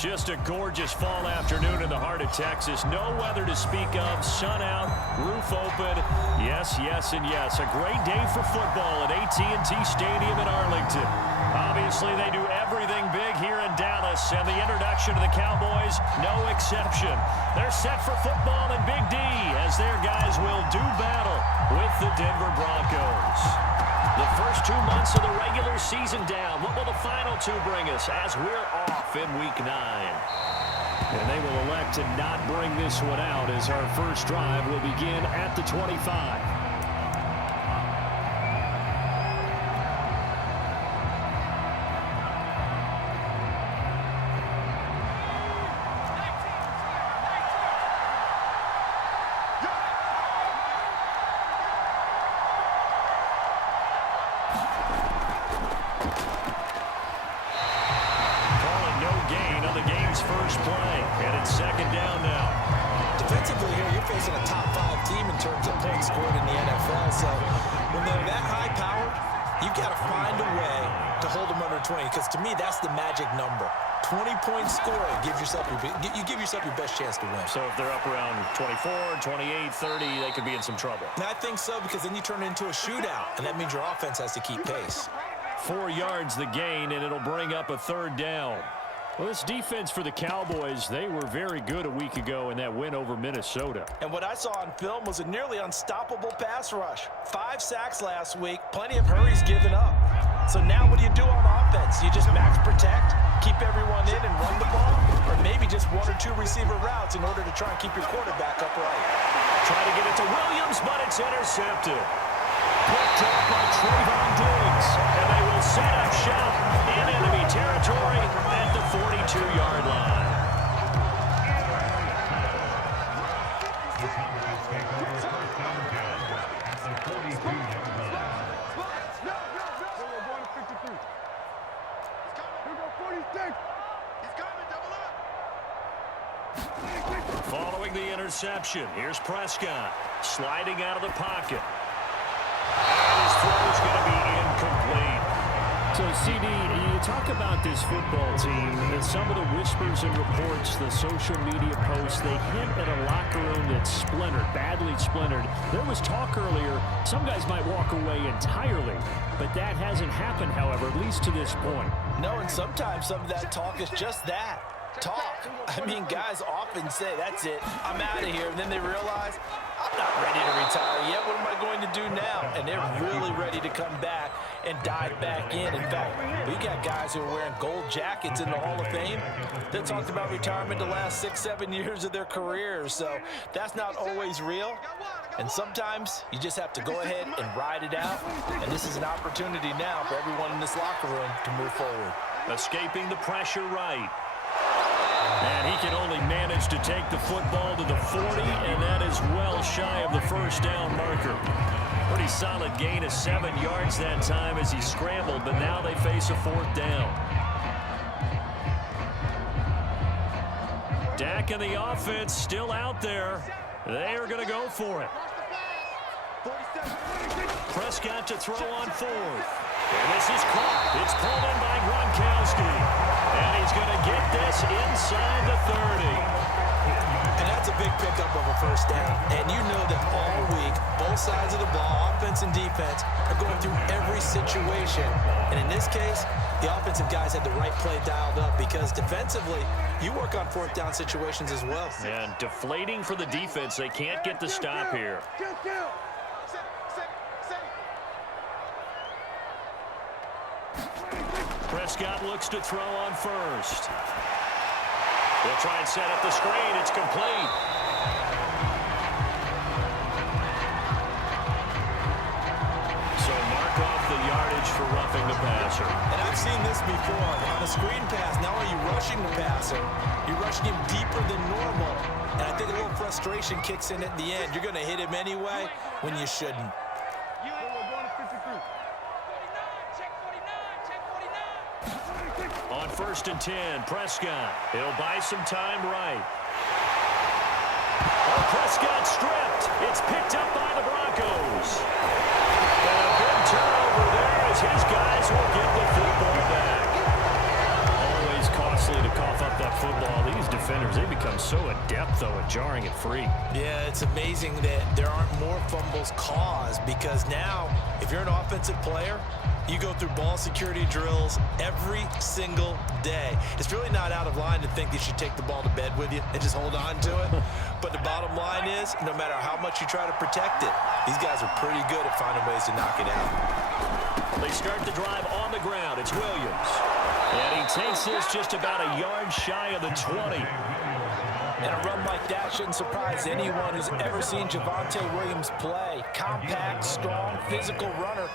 Just a gorgeous fall afternoon in the heart of Texas. No weather to speak of. Sun out, roof open. Yes, yes, and yes. A great day for football at AT&T Stadium in Arlington. Obviously, they do everything big here in Dallas, and the introduction to the Cowboys, no exception. They're set for football in Big D as their guys will do battle with the Denver Broncos. The first 2 months of the regular season down. What will the final two bring us as we're off in Week 9? And they will elect to not bring this one out as our first drive will begin at the 25. Defensively here, you're facing a top 5 team in terms of points scored in the NFL. So when they're that high powered, you've got to find a way to hold them under 20. Because to me, that's the magic number. 20 points scored, you give yourself your best chance to win. So if they're up around 24, 28, 30, they could be in some trouble. And I think so, because then you turn it into a shootout, and that means your offense has to keep pace. 4 yards the gain, and it'll bring up a third down. Well, this defense for the Cowboys, they were very good a week ago in that win over Minnesota. And what I saw on film was a nearly unstoppable pass rush. 5 sacks last week, plenty of hurries given up. So now what do you do on offense? You just max protect, keep everyone in and run the ball? Or maybe just 1 or 2 receiver routes in order to try and keep your quarterback upright? Try to get it to Williams, but it's intercepted. Picked up by Trayvon Diggs, and they will set up shop in enemy territory at the 42-yard line. Following the interception, here's Prescott sliding out of the pocket. And his throw is going to be incomplete. So, CD, you talk about this football team and some of the whispers and reports, the social media posts, they hint at a locker room that's splintered, badly splintered. There was talk earlier, some guys might walk away entirely, but that hasn't happened, however, at least to this point. No, and sometimes some of that talk is just that. Talk. I mean, guys often say, that's it, I'm out of here. And then they realize, I'm not ready to retire yet. What am I going to do now? And they're really ready to come back and dive back in. In fact, we got guys who are wearing gold jackets in the Hall of Fame that talked about retirement the last 6-7 years of their careers. So that's not always real. And sometimes you just have to go ahead and ride it out. And this is an opportunity now for everyone in this locker room to move forward. Escaping the pressure right. And he can only manage to take the football to the 40, and that is well shy of the first down marker. Pretty solid gain of 7 yards that time as he scrambled, but now they face a 4th down. Dak and the offense still out there. They are going to go for it. Prescott to throw on 4th. And this is caught. It's pulled in by Gronkowski. And he's going to get this inside the 30. And that's a big pickup of a first down. And you know that all week, both sides of the ball, offense and defense, are going through every situation. And in this case, the offensive guys had the right play dialed up because defensively, you work on 4th down situations as well. And deflating for the defense. They can't get the stop here. Prescott looks to throw on 1st. They'll try and set up the screen. It's complete. So mark off the yardage for roughing the passer. And I've seen this before. On a screen pass, not only are you rushing the passer, you're rushing him deeper than normal. And I think a little frustration kicks in at the end. You're going to hit him anyway when you shouldn't. On 1st and 10, Prescott. He'll buy some time right. Oh, Prescott stripped. It's picked up by the Broncos. And a big turnover there as his guys will get the football back. Always costly to cough up that football. defenders. They become so adept, though, at jarring it free. Yeah, it's amazing that there aren't more fumbles caused, because now, if you're an offensive player, you go through ball security drills every single day. It's really not out of line to think that you should take the ball to bed with you and just hold on to it. But the bottom line is, no matter how much you try to protect it, these guys are pretty good at finding ways to knock it out. They start the drive on the ground. It's Williams. And he takes this just about a yard shy of the 20. And a run like that shouldn't surprise anyone who's ever seen Javonte Williams play. Compact, strong, physical runner.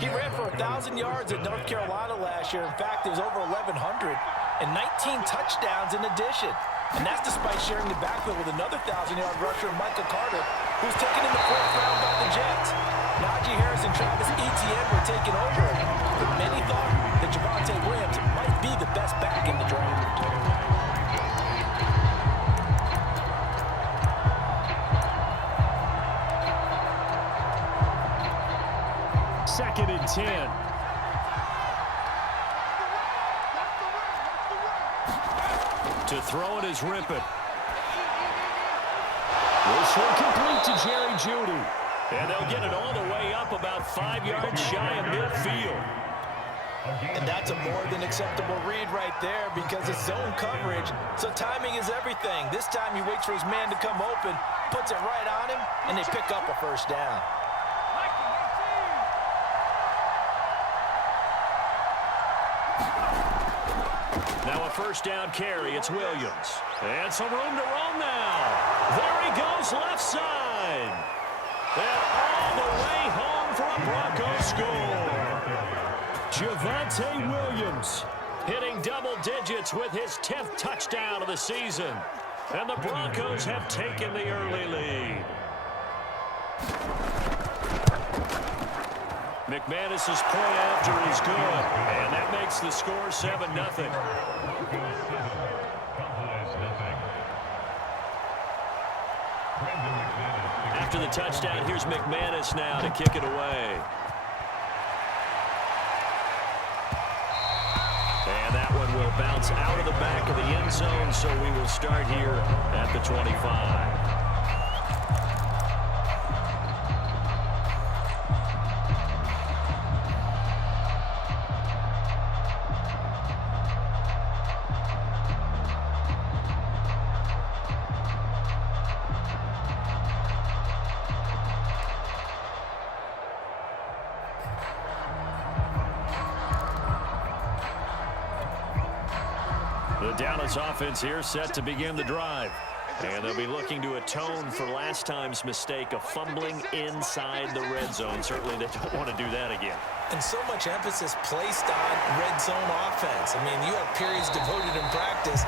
He ran for 1,000 yards at North Carolina last year. In fact, it was over 1,100 and 19 touchdowns in addition. And that's despite sharing the backfield with another 1,000-yard rusher, Michael Carter, who's taken in the 4th round by the Jets. Najee Harris and Travis Etienne were taking over, but many thought that Javonte Williams might be the best back in the draft. Second and 10. To throw it is Rippon. This one complete to Jerry Jeudy. And they'll get it all the way up about 5 yards shy of midfield. And that's a more than acceptable read right there, because it's zone coverage, so timing is everything. This time he waits for his man to come open, puts it right on him, and they pick up a first down. Now a first down carry. It's Williams. And some room to roam now. There he goes, left side. And all the way home for a Broncos score. Javonte Williams hitting double digits with his 10th touchdown of the season. And the Broncos have taken the early lead. McManus's point after is good, and that makes the score 7-0. After the touchdown, here's McManus now to kick it away. And that one will bounce out of the back of the end zone, so we will start here at the 25. The Dallas offense here set to begin the drive. And they'll be looking to atone for last time's mistake of fumbling inside the red zone. Certainly they don't want to do that again. And so much emphasis placed on red zone offense. I mean, you have periods devoted in practice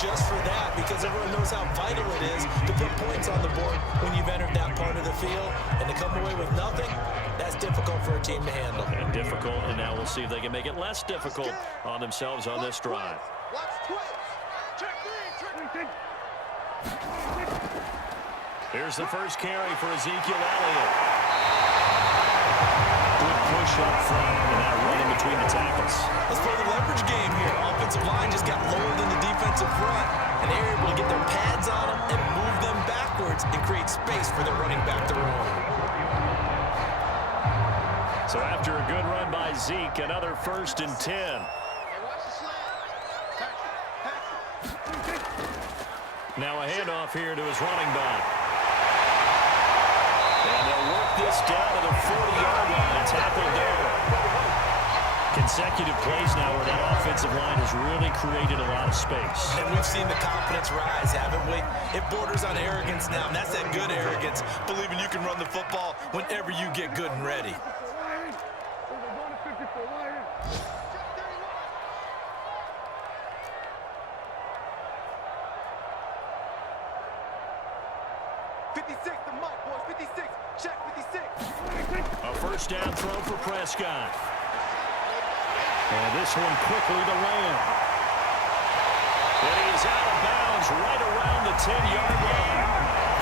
just for that, because everyone knows how vital it is to put points on the board when you've entered that part of the field. And to come away with nothing, that's difficult for a team to handle. And difficult, and now we'll see if they can make it less difficult on themselves on this drive. Here's the first carry for Ezekiel Elliott. Good push up front, and now running between the tackles. Let's play the leverage game here. Offensive line just got lower than the defensive front, and they're able to get their pads on them and move them backwards and create space for their running back to roam. So after a good run by Zeke, another 1st and 10. Now a handoff here to his running back. And they'll work this down to the 40-yard line. Tackled there. Consecutive plays now where that offensive line has really created a lot of space. And we've seen the confidence rise, haven't we? It borders on arrogance now, and that's that good arrogance, believing you can run the football whenever you get good and ready. A first down throw for Prescott. And this one quickly to Lamb. And he is out of bounds right around the 10-yard line.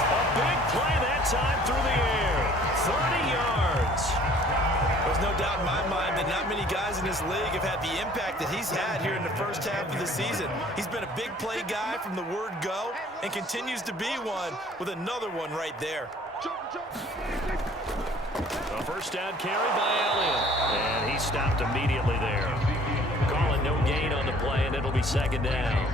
A big play that time through the air. 30 yards. There's no doubt in my mind that not many guys in this league have had the impact that he's had here in the first half of the season. He's been a big play guy from the word go and continues to be one with another one right there. A first down carry by Elliott, and he stopped immediately there. Calling no gain on the play, and it'll be second down.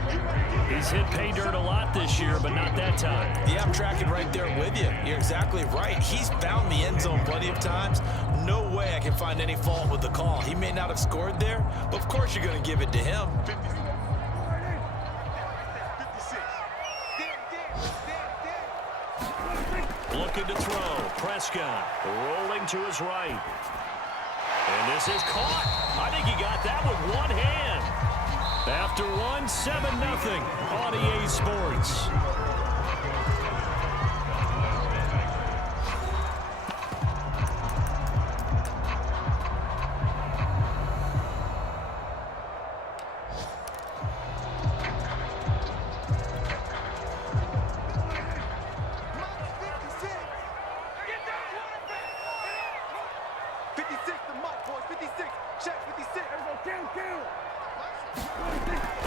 He's hit pay dirt a lot this year, but not that time. Yeah, I'm tracking right there with you. You're exactly right. He's found the end zone plenty of times. No way I can find any fault with the call. He may not have scored there, but of course you're going to give it to him. Looking to throw. Prescott rolling to his right. And this is caught. I think he got that with one hand. After one, 7-0 on EA Sports.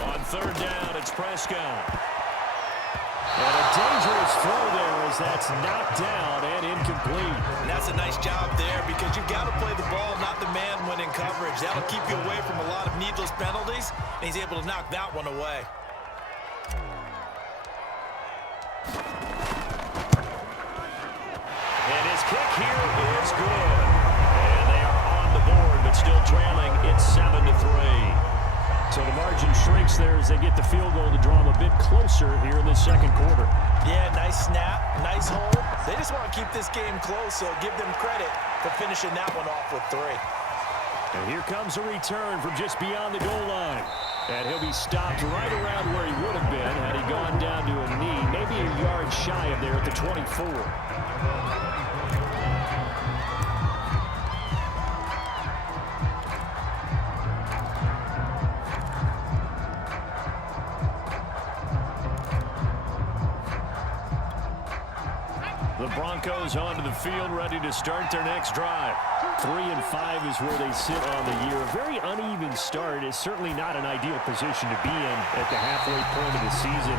On third down, it's Prescott. And a dangerous throw there as that's knocked down and incomplete. And that's a nice job there because you've got to play the ball, not the man when in coverage. That'll keep you away from a lot of needless penalties, and he's able to knock that one away. And his kick here is good. And they are on the board, but still trailing. It's 7-3. So the margin shrinks there as they get the field goal to draw them a bit closer here in the second quarter. Yeah, nice snap, nice hold. They just want to keep this game close, so give them credit for finishing that one off with 3. And here comes a return from just beyond the goal line. And he'll be stopped right around where he would have been had he gone down to a knee, maybe a yard shy of there at the 24. The Broncos onto the field, ready to start their next drive. 3-5 is where they sit on the year. A very uneven start is certainly not an ideal position to be in at the halfway point of the season.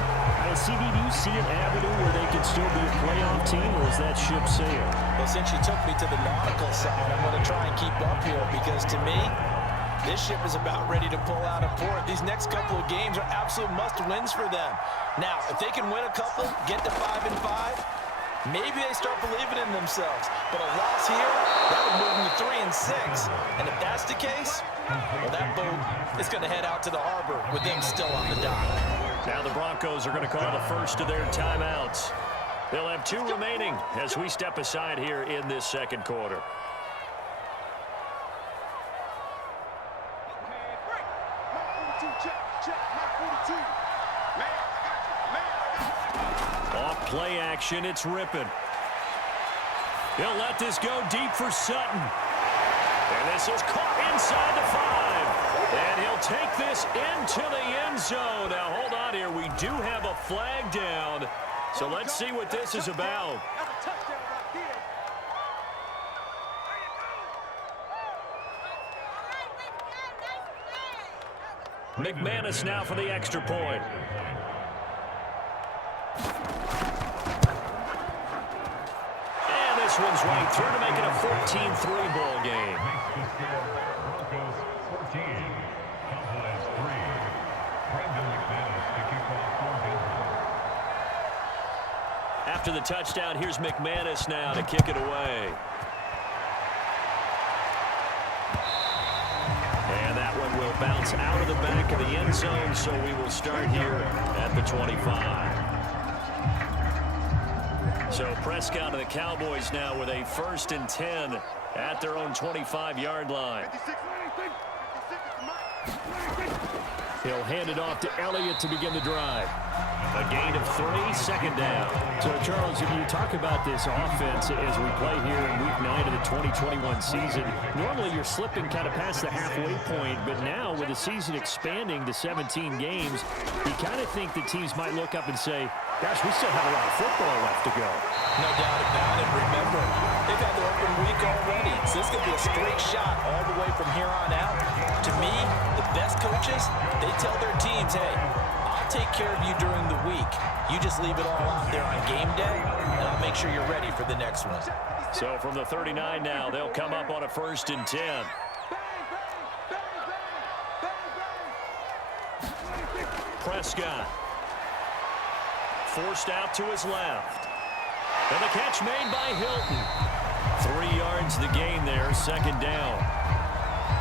CD, do you see an avenue where they can still be a playoff team, or is that ship sailed? Well, since you took me to the nautical side, I'm going to try and keep up here because to me, this ship is about ready to pull out of port. These next couple of games are absolute must-wins for them. Now, if they can win a couple, get to 5-5, maybe they start believing in themselves. But a loss here, that would move them to 3-6. And if that's the case, well, that boat is going to head out to the harbor with them still on the dock. Now the Broncos are going to call the first of their timeouts. They'll have 2 remaining as we step aside here in this second quarter. Off play action, it's Rippon. He'll let this go deep for Sutton. And this is caught inside the 5. And he'll take this into the end zone. Now, hold on here. We do have a flag down. So let's see what this is about. McManus now for the extra point. And this one's right through to make it a 14-3 ball game. After the touchdown, here's McManus now to kick it away. And that one will bounce out of the back of the end zone, so we will start here at the 25. So Prescott and the Cowboys now with a 1st and 10 at their own 25-yard line. He'll hand it off to Elliott to begin the drive. A gain of 3, second down. So, Charles, if you talk about this offense as we play here in Week 9 of the 2021 season, normally you're slipping kind of past the halfway point, but now with the season expanding to 17 games, you kind of think the teams might look up and say, gosh, we still have a lot of football left to go. No doubt about it. Remember, they've had their open week already, so this is going to be a straight shot all the way from here on out. To me, the best coaches, they tell their teams, hey, I'll take care of you during the week. You just leave it all out there on game day, and I'll make sure you're ready for the next one. So from the 39 now, they'll come up on a 1st and 10. Prescott. Forced out to his left. And the catch made by Hilton. 3 yards the gain there, second down.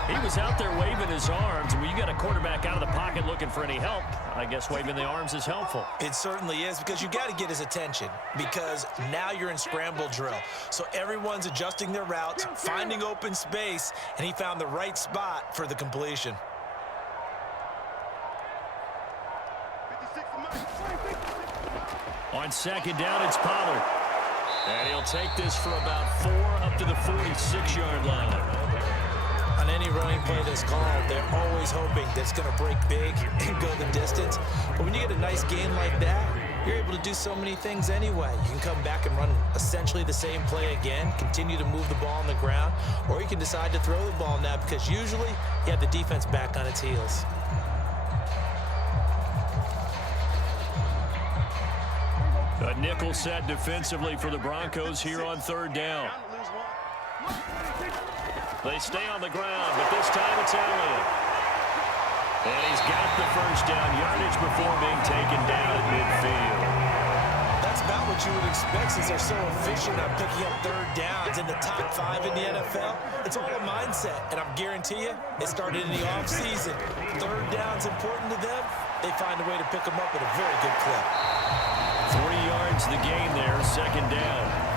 He was out there waving his arms. When you got a quarterback out of the pocket looking for any help, I guess waving the arms is helpful. It certainly is, because you got to get his attention, because now you're in scramble drill. So everyone's adjusting their routes, finding open space, and he found the right spot for the completion. On second down, it's Pollard. And he'll take this for about 4 up to the 46-yard line. On any running play that's called, they're always hoping that it's going to break big and go the distance. But when you get a nice gain like that, you're able to do so many things anyway. You can come back and run essentially the same play again, continue to move the ball on the ground, or you can decide to throw the ball now, because usually you have the defense back on its heels. A nickel set defensively for the Broncos here on 3rd down. They stay on the ground, but this time it's Elliott. And he's got the 1st down, yardage before being taken down at midfield. That's about what you would expect, since they're so efficient on picking up 3rd downs in the top 5 in the NFL. It's all a mindset, and I guarantee you, it started in the offseason. 3rd down's important to them. They find a way to pick them up at a very good clip. 3 yards the gain there, second down.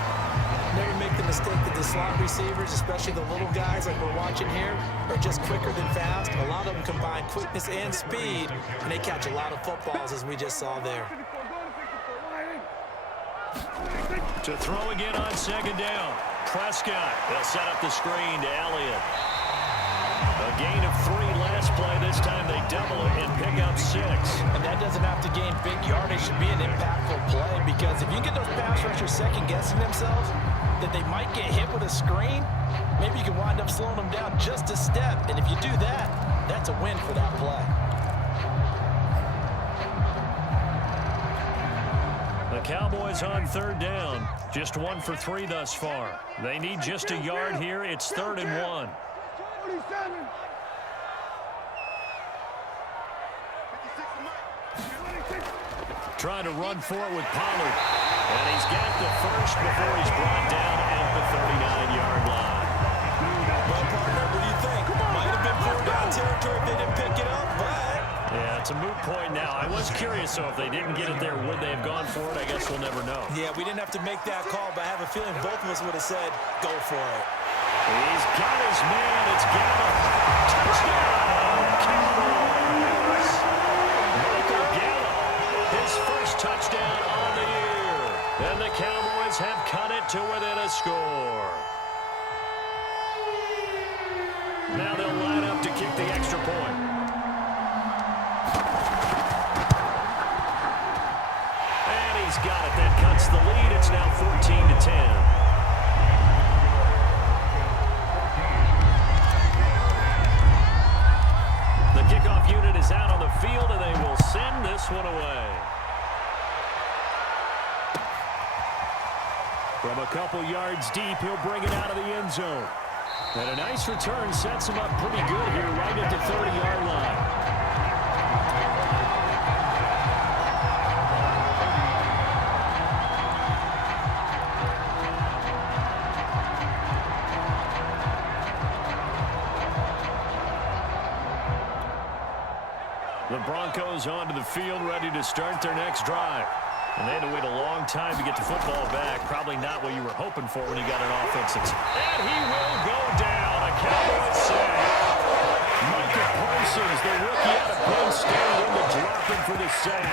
Never make the mistake that the slot receivers, especially the little guys like we're watching here, are just quicker than fast. A lot of them combine quickness and speed, and they catch a lot of footballs, as we just saw there. To throw again on second down. Prescott. They'll set up the screen to Elliott. A gain of 3 last play. This time they double it and pick up 6. And that doesn't have to gain big yardage to be an impactful play, because if you get those pass rushers second-guessing themselves that they might get hit with a screen, maybe you can wind up slowing them down just a step. And if you do that, that's a win for that play. The Cowboys on 3rd down. Just 1 for 3 thus far. They need just a yard here. It's 3rd and 1. Trying to run for it with Pollard. And he's got the 1st before he's brought down at the 39-yard line. Well, partner, what do you think? Might have been 4th down territory if they didn't pick it up, but... Yeah, it's a moot point now. I was curious, so if they didn't get it there, would they have gone for it? I guess we'll never know. Yeah, we didn't have to make that call, but I have a feeling both of us would have said, go for it. He's got his man. It's Gallup. Touchdown, Cowboys. Michael Gallup, his 1st touchdown on the year. And the Cowboys have cut it to within a score. Now they'll line up to kick the extra point. And he's got it. That cuts the lead. It's now 14-10. The kickoff unit is out on the field, and they will send this one away. From a couple yards deep, he'll bring it out of the end zone. And a nice return sets him up pretty good here right at the 30-yard line. The Broncos onto the field, ready to start their next drive. And they had to wait a long time to get the football back. Probably not what you were hoping for when you got an offensive. And he will go down. A Cowboys save. Micah Parsons, the rookie out of Penn State, for the sack.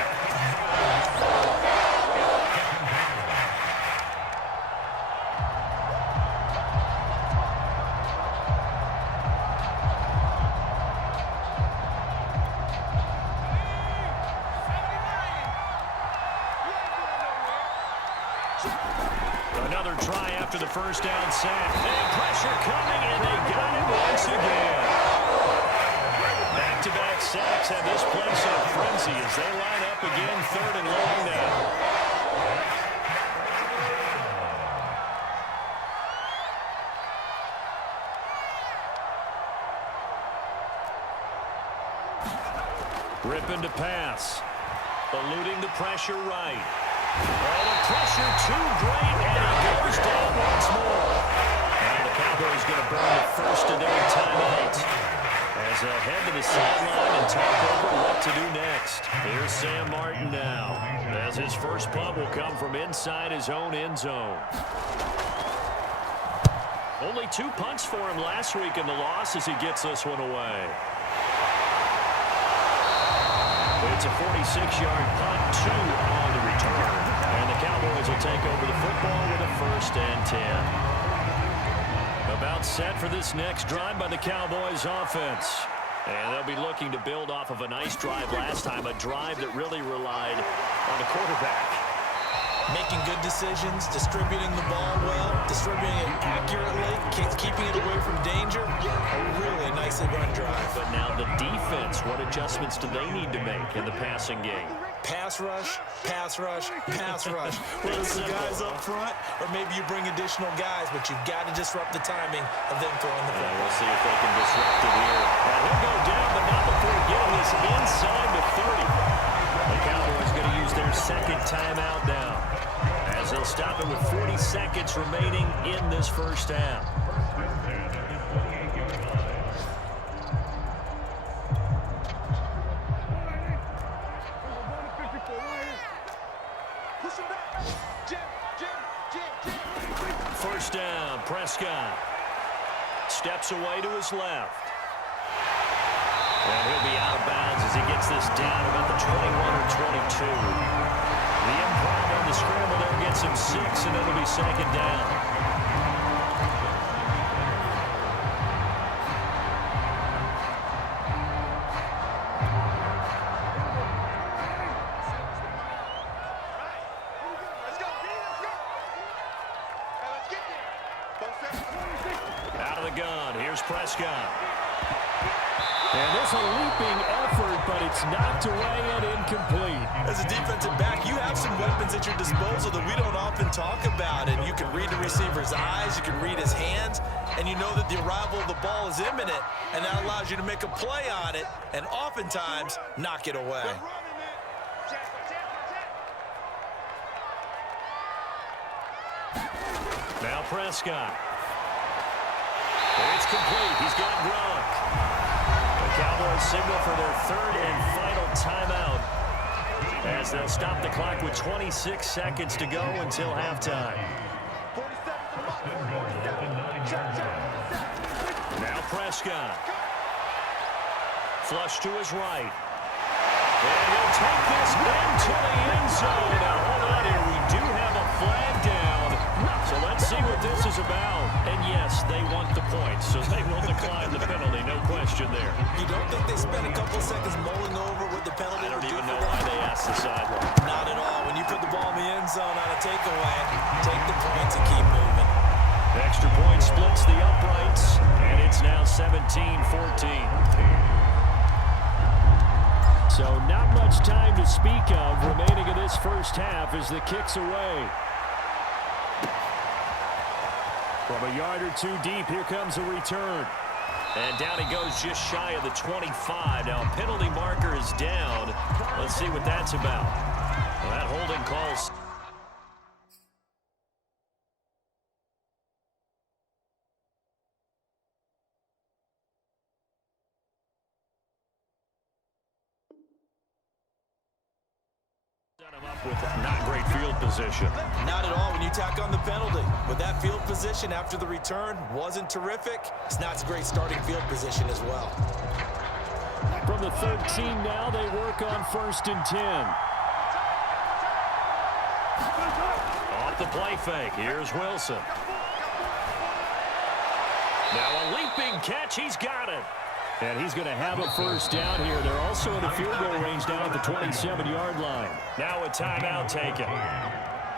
Another try after the first down sack. And pressure coming, and they got it once again. Back-to-back sacks have this place in a frenzy as they line up again, 3rd and long now. Ripping to pass. Eluding the pressure right. Oh, the pressure too great, and he goes down once more. And the Cowboys going to burn the first of their timeouts as they head to the sideline and talk over what to do next. Here's Sam Martin now, as his first punt will come from inside his own end zone. Only 2 punts for him last week in the loss as he gets this one away. It's a 46-yard punt, 2 on the return. And the Cowboys will take over the football with a 1st and 10. About set for this next drive by the Cowboys offense. And they'll be looking to build off of a nice drive last time, a drive that really relied on the quarterback. Making good decisions, distributing the ball well, distributing it accurately, keeping it away from danger. A really nicely run drive. But now the defense, what adjustments do they need to make in the passing game? Pass rush, pass rush, pass rush. Whether it's the guys up front or maybe you bring additional guys, but you've got to disrupt the timing of them throwing the football. We'll see if they can disrupt it here. Now he'll go down, but not before getting this inside the 30. The Cowboys going to use their 2nd timeout now, as they'll stop it with 40 seconds remaining in this first half. First down, Prescott steps away to his left. And he'll be out of bounds as he gets this down about the 21 or 22. The improv on the scramble there gets him 6, and it'll be 2nd down. Out of the gun, here's Prescott. And this a leaping effort, but it's knocked away and incomplete. As a defensive back, you have some weapons at your disposal that we don't often talk about. And you can read the receiver's eyes, you can read his hands, and you know that the arrival of the ball is imminent, and that allows you to make a play on it and oftentimes knock it away. Now Prescott. It's complete. He's got Gronk. The Cowboys signal for their 3rd and final timeout as they'll stop the clock with 26 seconds to go until halftime. Now Prescott. Flush to his right. And he'll take this into the end zone. Now hold on here. We do have a flag down. So let's see what this is about. And yes, they want the points, so they will decline the penalty, no question there. You don't think they spent a couple seconds mulling over what the penalty I don't would do even know for why them? they asked the sideline. Not at all. When you put the ball in the end zone on a takeaway, take the points and keep moving. The extra point splits the uprights, and it's now 17-14. So not much time to speak of remaining in this first half as the kick's away. From a yard or 2 deep, here comes a return. And down he goes just shy of the 25. Now a penalty marker is down. Let's see what that's about. Well, that holding calls. Up with not great field position. Not at all when you tack on the penalty. But that field position after the return wasn't terrific. It's not a great starting field position as well. From the 13 now, they work on 1st and 10. Off the play fake. Here's Wilson. Now a leaping catch. He's got it. And he's going to have a first down here. They're also in the field goal range down at the 27-yard line. Now a timeout taken.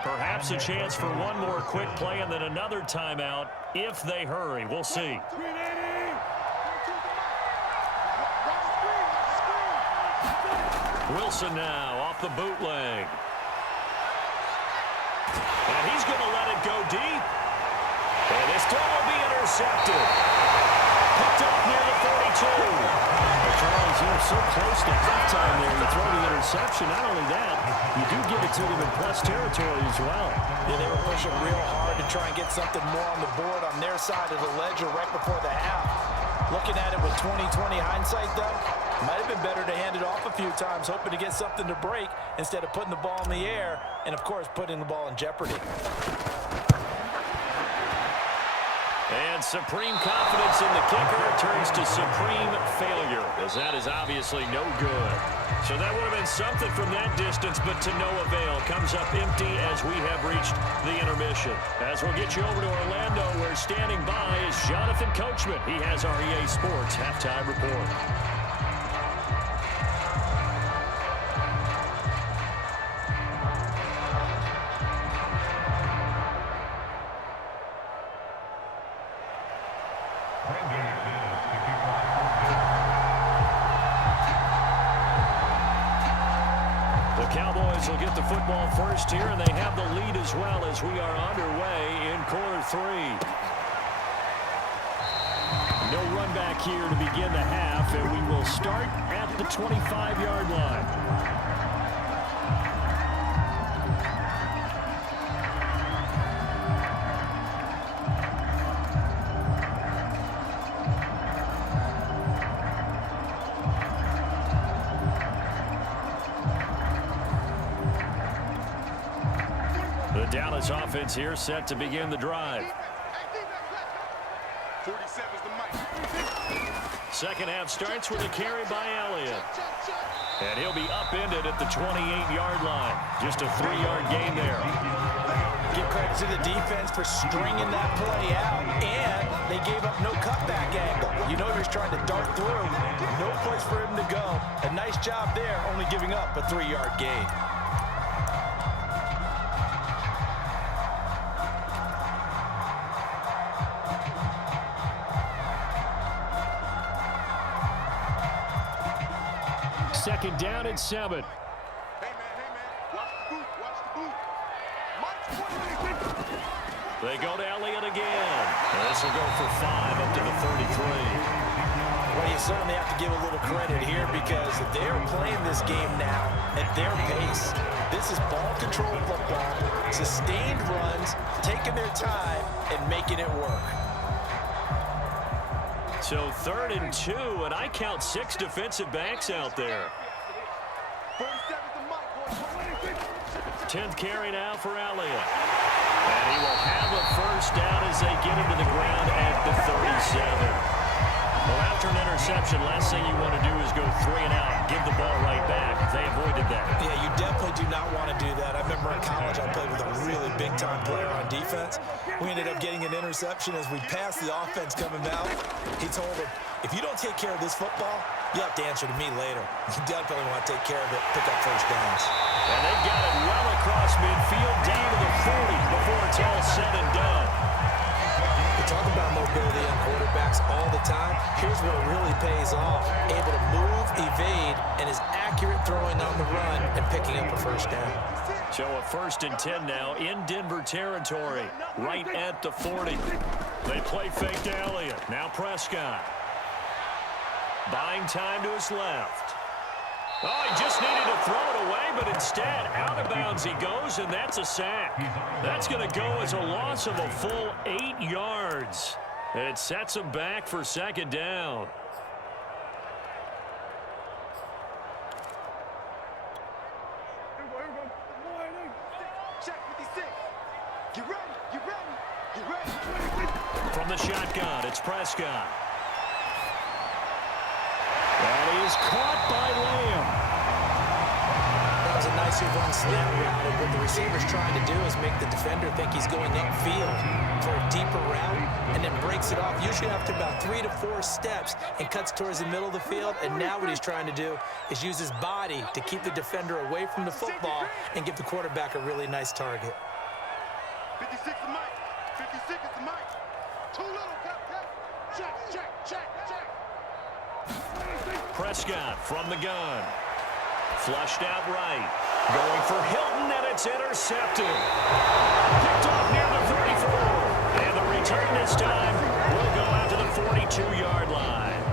Perhaps a chance for one more quick play and then another timeout if they hurry. We'll see. Wilson now off the bootleg. And he's going to let it go deep. And this throw will be intercepted. Picked up near the 42. Well, Charles, you're so close to halftime there. You throw the interception. Not only that, you do give it to them in plus territory as well. Yeah, they were pushing real hard to try and get something more on the board on their side of the ledger right before the half. Looking at it with 20/20 hindsight, though, might have been better to hand it off a few times, hoping to get something to break instead of putting the ball in the air and, of course, putting the ball in jeopardy. And supreme confidence in the kicker turns to supreme failure, as that is obviously no good. So that would have been something from that distance, but to no avail. Comes up empty as we have reached the intermission. As we'll get you over to Orlando, where standing by is Jonathan Coachman. He has our EA Sports Halftime Report. Cowboys will get the football first here, and they have the lead as well as we are underway in quarter 3. No run back here to begin the half, and we will start at the 25-yard line. Dallas offense here set to begin the drive. 47's the mic. Second half starts with a carry by Elliott. And he'll be upended at the 28-yard line. Just a 3-yard gain there. Give credit to the defense for stringing that play out, and they gave up no cutback angle. You know he's trying to dart through. No place for him to go. A nice job there, only giving up a 3-yard gain. Second down and 7. Hey, man, watch the boot, watch the boot. Mike, they go to Elliott again. This will go for 5 up to the 33. Well, you certainly have to give a little credit here because they're playing this game now at their pace. This is ball control football, sustained runs, taking their time, and making it work. So 3rd and 2, and I count 6 defensive backs out there. 10th carry now for Elliott. And he will have a first down as they get him to the ground at the 37. Well, after an interception, last thing you want to do is go 3 and out and give the ball right back. They avoided that. Yeah, you definitely do not want to do that. I remember in college I played with a really big-time player on defense. We ended up getting an interception as we passed the offense coming out. He told him, if you don't take care of this football, you have to answer to me later. You definitely want to take care of it, pick up first downs. And they've got it well across midfield, down to the 40 before it's all said and done. We talk about mobility on quarterbacks all the time. Here's what it really pays off. Able to move, evade, and is accurate throwing on the run and picking up a first down. So a 1st and 10 now in Denver territory, right at the 40. They play fake to Elliott. Now Prescott. Buying time to his left. Oh, he just needed to throw it away, but instead, out of bounds he goes, and that's a sack. That's going to go as a loss of a full 8 yards. It sets him back for 2nd down. From the shotgun, it's Prescott. And he is caught by Lamb. That was a nicely run slant route. What the receiver's trying to do is make the defender think he's going upfield for a deeper route and then breaks it off, usually after about 3 to 4 steps, and cuts towards the middle of the field. And now what he's trying to do is use his body to keep the defender away from the football and give the quarterback a really nice target. 56 to Mike. 56 is the Mike. Too little, Cap. Check. Prescott from the gun. Flushed out right. Going for Hilton, and it's intercepted. Picked off near the 34. And the return this time will go out to the 42-yard line.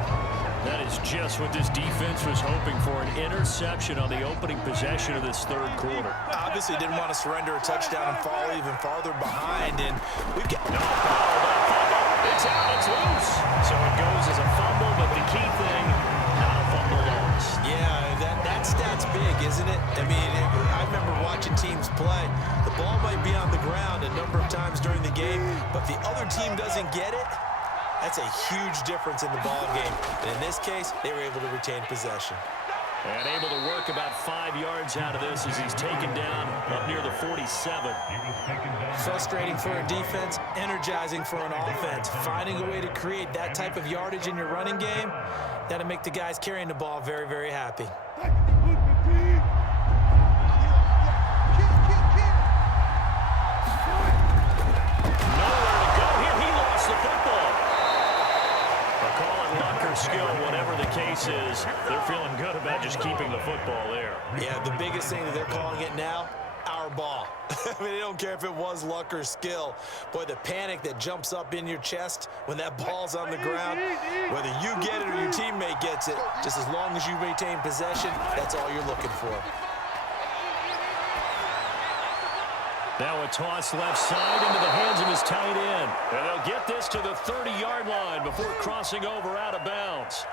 That is just what this defense was hoping for, an interception on the opening possession of this third quarter. Obviously didn't want to surrender a touchdown and fall even farther behind, and we've got No call, that fumble. It's out, it's loose. So it goes as a fumble, but the key thing, not a fumble loss. Yeah, that stat's big, isn't it? I mean, I remember watching teams play. The ball might be on the ground a number of times during the game, but if the other team doesn't get it, that's a huge difference in the ball game. And in this case, they were able to retain possession. And able to work about 5 yards out of this as he's taken down up near the 47. Frustrating for a defense, energizing for an offense. Finding a way to create that type of yardage in your running game, that'll make the guys carrying the ball very, very happy. Nowhere to go here. He lost the football. They'll call it luck or skill, whatever the case is. They're feeling good about just keeping the football there. Yeah, the biggest thing that they're calling it now, our ball. I mean, they don't care if it was luck or skill. Boy, the panic that jumps up in your chest when that ball's on the ground, whether you get it or your teammate gets it, just as long as you retain possession, that's all you're looking for. Now a toss left side into the hands of his tight end. And they'll get this to the 30-yard line before crossing over out of bounds.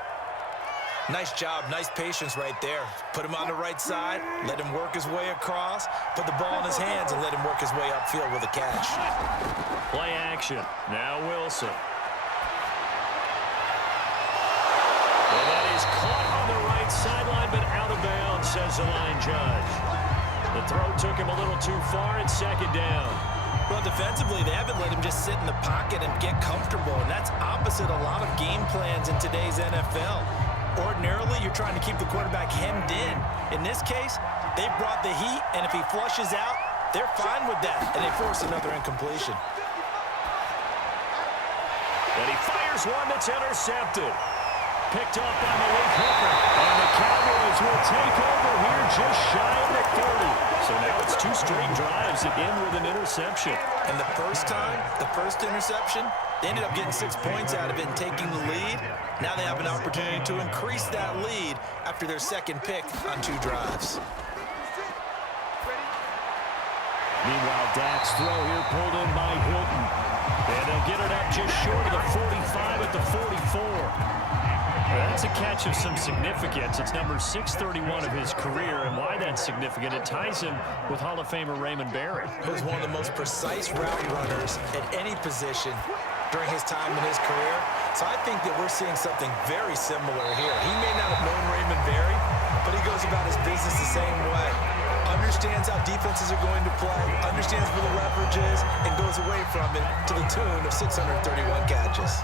Nice job, nice patience right there. Put him on the right side, let him work his way across, put the ball in his hands, and let him work his way upfield with a catch. Play action. Now Wilson. And that is caught on the right sideline, but out of bounds, says the line judge. The throw took him a little too far. It's second down. Well, defensively, they haven't let him just sit in the pocket and get comfortable, and that's opposite a lot of game plans in today's NFL. Ordinarily, you're trying to keep the quarterback hemmed in. In this case, they brought the heat, and if he flushes out, they're fine with that, and they force another incompletion. And he fires one that's intercepted. Picked up by Malik Hooker. And the Cowboys will take over here just shy of the 30. So now it's 2 straight drives that end with an interception. And the first time, the first interception, they ended up getting 6 points out of it and taking the lead. Now they have an opportunity to increase that lead after their second pick on 2 drives. Meanwhile, Dak's throw here pulled in by Hilton. And they'll get it up just short of the 45 at the 44. Well, that's a catch of some significance. It's number 631 of his career, and why that's significant, it ties him with Hall of Famer Raymond Berry. He was one of the most precise route runners at any position during his time in his career. So I think that we're seeing something very similar here. He may not have known Raymond Berry, but he goes about his business the same way. Understands how defenses are going to play, understands where the leverage is, and goes away from it to the tune of 631 catches.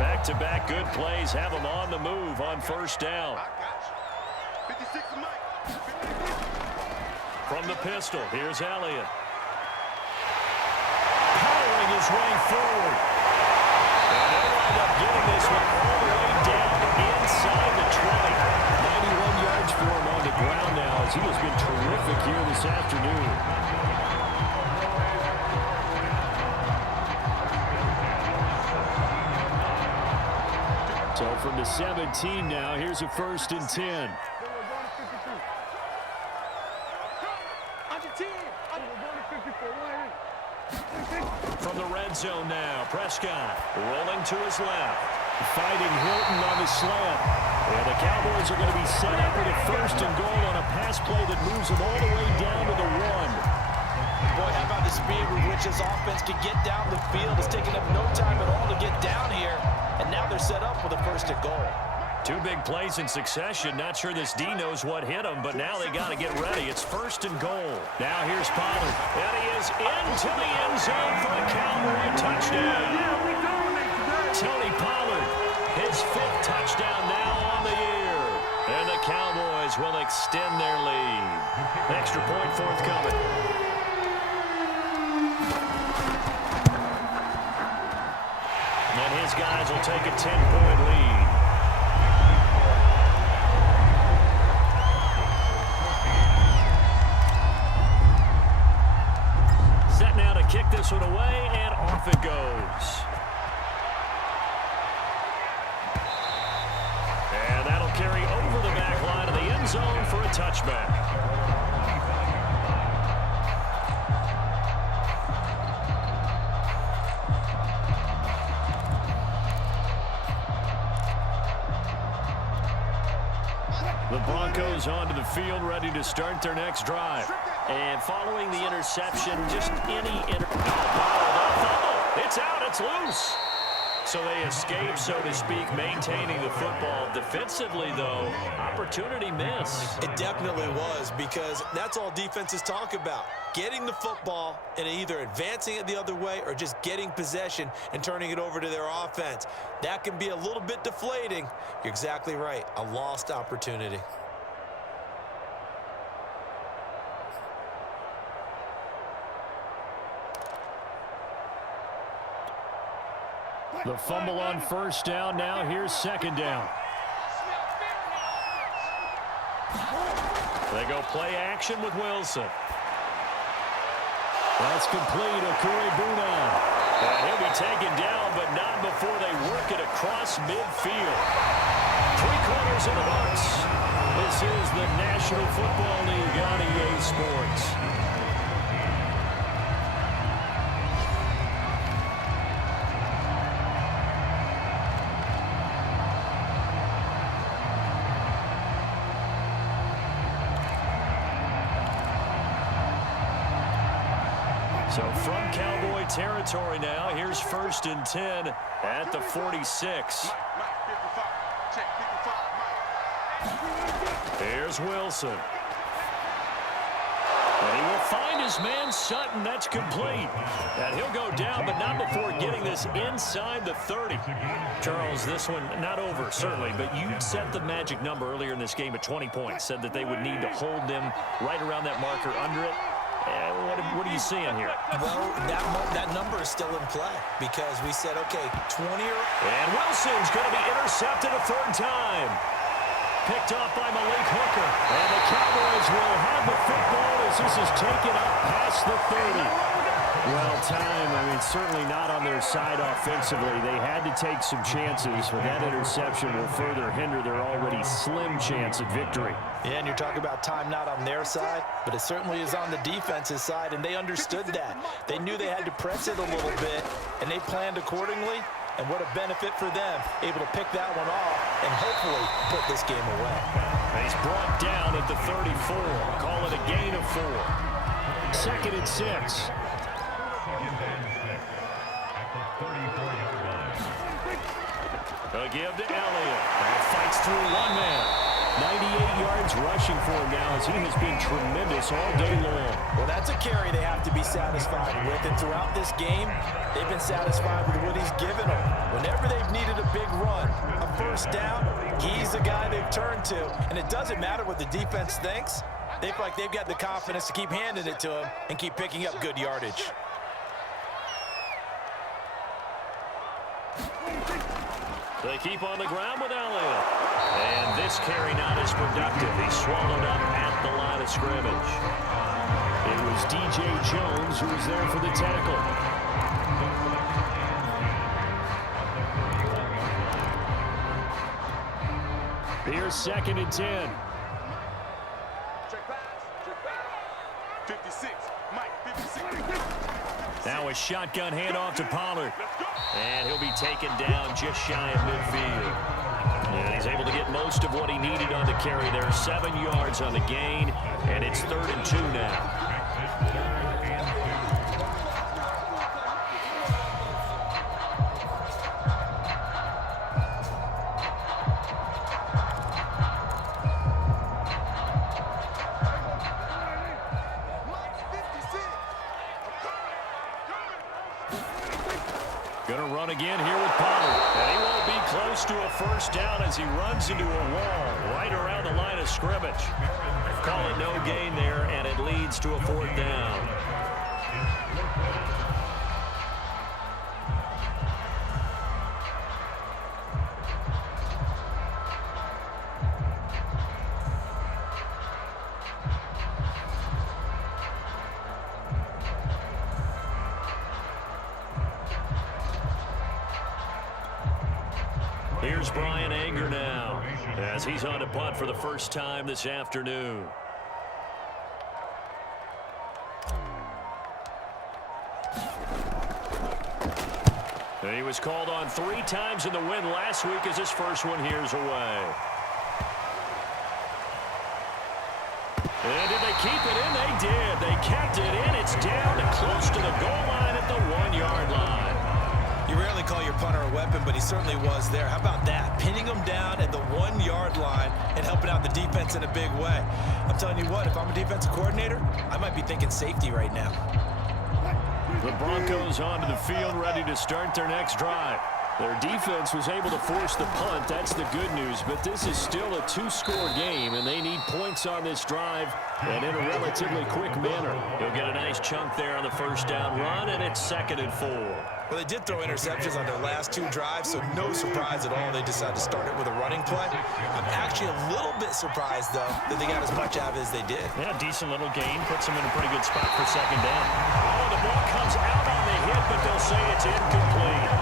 Back-to-back good plays have him on the move on first down. 56 to Mike. From the pistol, here's Elliott. Powering his way forward. And they'll wind up getting this one all the way down inside the 20. 91 yards for him on the ground now as he has been terrific here this afternoon. So from the 17 now, here's a 1st and 10. From the red zone now, Prescott rolling to his left. Fighting Hilton on the slant. And the Cowboys are going to be set up with a 1st and goal on a pass play that moves them all the way down to the 1. Boy, how about the the speed with which this offense can get down the field. It's taking them no time at all to get down here. And now they're set up with a first and goal. Two big plays in succession. Not sure this D knows what hit him, but now they got to get ready. It's first and goal. Now here's Pollard. And he is into the end zone for a Cowboy touchdown. Tony Pollard, his 5th touchdown now on the year. And the Cowboys will extend their lead. Extra point forthcoming. And his guys will take a 10-point lead. Set now to kick this one away, and off it goes. And that'll carry over the back line of the end zone for a touchback. The Broncos onto the field, ready to start their next drive. And following the interception, just any it's out, it's loose. So they escape, so to speak, maintaining the football. Defensively, though, opportunity missed. It definitely was, because that's all defenses talk about. Getting the football and either advancing it the other way or just getting possession and turning it over to their offense. That can be a little bit deflating. You're exactly right. A lost opportunity. The fumble on first down. Now here's second down. They go play action with Wilson. That's complete. Okure-Buna. And he'll be taken down, but not before they work it across midfield. 3/4 in the box. This is the National Football League on EA Sports. So from Cowboy territory now, here's first and 10 at the 46. Here's Wilson. And he will find his man Sutton. That's complete. And he'll go down, but not before getting this inside the 30. Charles, this one not over, certainly, but you set the magic number earlier in this game at 20 points. Said that they would need to hold them right around that marker under it. What are you seeing here? Well, that number is still in play because we said, okay, 20 or... And Wilson's going to be intercepted a 3rd time. Picked off by Malik Hooker. And the Cowboys will have the football as this is taken up past the 30. Well, time, I mean, certainly not on their side offensively. They had to take some chances, but that interception will further hinder their already slim chance at victory. Yeah, and you're talking about time not on their side, but it certainly is on the defense's side, and they understood that. They knew they had to press it a little bit, and they planned accordingly, and what a benefit for them, able to pick that one off and hopefully put this game away. And he's brought down at the 34. Call it a gain of 4. 2nd and 6. They'll give to Elliott. And fights through one man. 98 yards rushing for him now as he has been tremendous all day long. Well, that's a carry they have to be satisfied with. And throughout this game, they've been satisfied with what he's given them. Whenever they've needed a big run, a first down, he's the guy they've turned to. And it doesn't matter what the defense thinks. They feel like they've got the confidence to keep handing it to him and keep picking up good yardage. They keep on the ground with Elliott. And this carry not as productive. He's swallowed up at the line of scrimmage. It was DJ Jones who was there for the tackle. Here's 2nd and 10. 56, Mike, 56. Now a shotgun handoff to Pollard. And he'll be taken down just shy of midfield. And he's able to get most of what he needed on the carry there. 7 yards on the gain, and it's 3rd and 2 now. again here with Pollard. And he won't be close to a first down as he runs into a wall right around the line of scrimmage. Call it no gain there, and it leads to a fourth down. Here's Brian Anger now as he's on to punt for the first time this afternoon. And he was called on 3 times in the win last week as his first one here's away. And did they keep it in? They did. They kept it in. It's down to close to the goal line at the 1-yard line. You rarely call your punter a weapon, but he certainly was there. How about that? Pinning him down at the 1-yard line and helping out the defense in a big way. I'm telling you what, if I'm a defensive coordinator, I might be thinking safety right now. The Broncos onto the field, ready to start their next drive. Their defense was able to force the punt. That's the good news, but this is still a 2-score game, and they need points on this drive and in a relatively quick manner. He'll get a nice chunk there on the first down run, and it's 2nd and 4. Well, they did throw interceptions on their last 2 drives, so no surprise at all they decided to start it with a running play. I'm actually a little bit surprised, though, that they got as much out of it as they did. Yeah, decent little gain. Puts them in a pretty good spot for 2nd down. Oh, the ball comes out on the hit, but they'll say it's incomplete.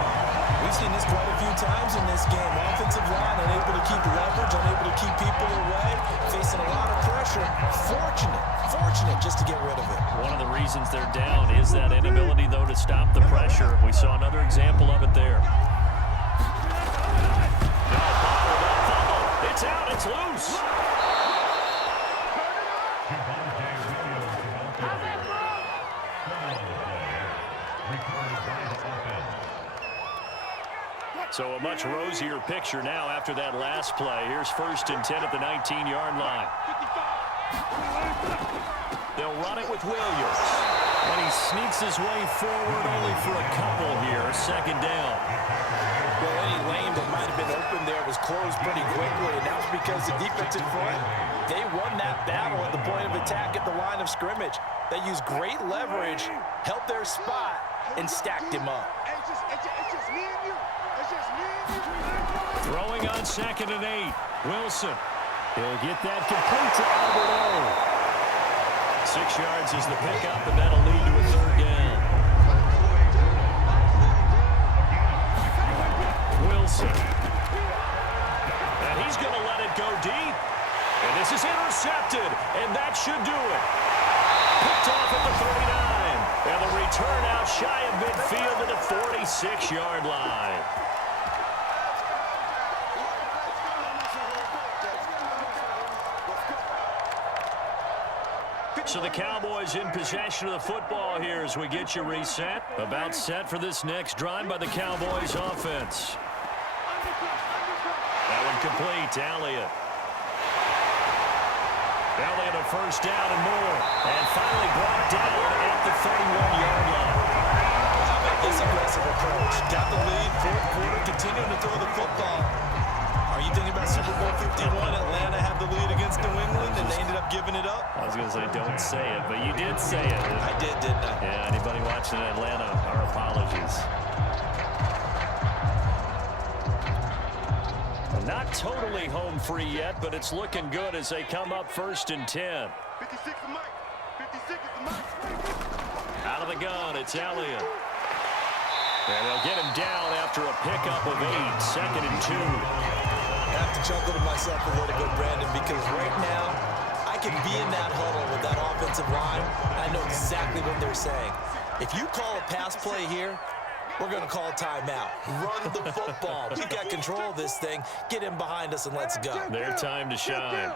We've seen this quite a few times in this game. Offensive line unable to keep leverage, unable to keep people away, facing a lot of pressure. Fortunate just to get rid of it. One of the reasons they're down is that inability, though, to stop the pressure. We saw another example of it there. It's out. It's loose. So a much rosier picture now after that last play. Here's 1st and 10 at the 19-yard line. They'll run it with Williams. And he sneaks his way forward only for a couple here. 2nd down. Well, any lane that might have been open there was closed pretty quickly, and that was because the defense in front, they won that battle at the point of attack at the line of scrimmage. They used great leverage, helped their spot, and stacked him up. It's just me and you. It's just me and you. Throwing on 2nd and 8. Wilson. He'll get that complete to Albert. 6 yards is the pickup, and that'll lead to a 3rd down. Wilson. And he's going to let it go deep. And this is intercepted, and that should do it. Picked off at the 39. And the return out shy of midfield to the 46-yard line. So the Cowboys in possession of the football here as we get you reset. About set for this next drive by the Cowboys offense. That one complete to Elliott. Elliott a first down and more. And finally brought down at the 31-yard line. How about this aggressive approach? Got the lead, 4th quarter, continuing to throw the football. Are you thinking about Super Bowl 51? Atlanta had the lead against New England, and they ended up giving it up? I was going to say, don't say it, but you did say it. I did, didn't I? Yeah, anybody watching Atlanta, our apologies. Not totally home free yet, but it's looking good as they come up 1st and 10. 56 is Mike. 56 is the Mike. Out of the gun, it's Elliott. And they'll get him down after a pickup of 8, 2nd and 2. I have to chuckle to myself a little bit, Brandon, because right now I can be in that huddle with that offensive line, and I know exactly what they're saying. If you call a pass play here, we're going to call timeout. Run the football. We got control of this thing. Get him behind us and let's go. Their time to shine.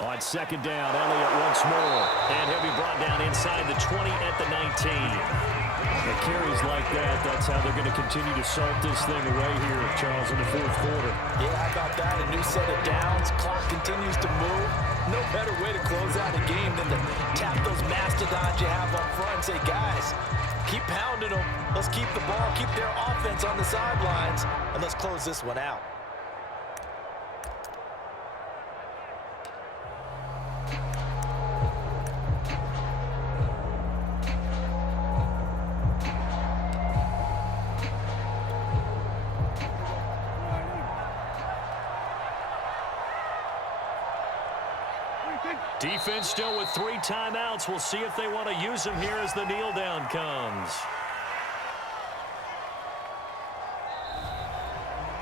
On 2nd down, Elliott once more. And he'll be brought down inside the 20 at the 19. The carries like that, that's how they're going to continue to salt this thing away here, Charles, in the fourth quarter. Yeah, how about that? A new set of downs. Clock continues to move. No better way to close out a game than to tap those mastodons you have up front and say, guys, keep pounding them. Let's keep the ball, keep their offense on the sidelines, and let's close this one out. Defense still with 3 timeouts. We'll see if they want to use them here as the kneel down comes.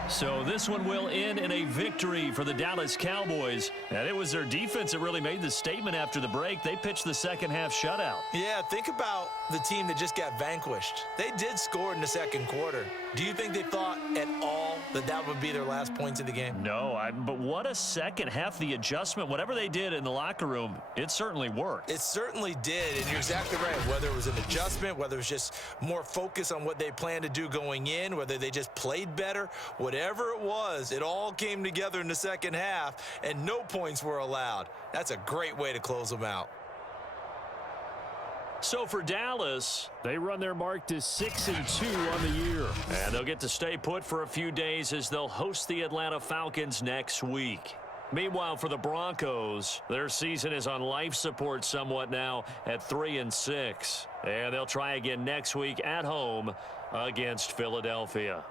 So this one will end in a victory for the Dallas Cowboys. And it was their defense that really made the statement after the break. They pitched the second half shutout. Yeah, think about the team that just got vanquished. They did score in the second quarter. Do you think they thought at all that that would be their last points of the game? No, but what a second half. The adjustment, whatever they did in the locker room, it certainly worked. It certainly did, and you're exactly right. Whether it was an adjustment, whether it was just more focus on what they planned to do going in, whether they just played better, whatever it was, it all came together in the second half, and no points were allowed. That's a great way to close them out. So for Dallas, they run their mark to 6-2 on the year. And they'll get to stay put for a few days as they'll host the Atlanta Falcons next week. Meanwhile, for the Broncos, their season is on life support somewhat now at 3-6. And they'll try again next week at home against Philadelphia.